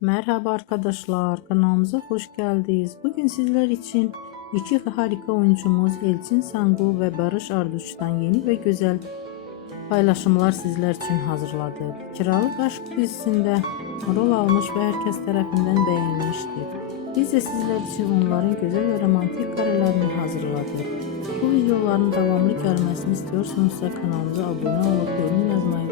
Merhaba arkadaşlar, kanalımıza hoş geldiniz. Bugün sizler için iki harika oyuncumuz Elçin Sangu ve Barış Arduç'tan yeni ve güzel paylaşımlar sizler için hazırladık. Kiralık Aşk dizisinde rol almış ve herkes tarafından beğenilmiştir. Biz de sizler için onların güzel ve romantik karelerini hazırladık. Bu videoların devamlı gelmesini istiyorsanız kanalımıza abone olup yorum yazmayı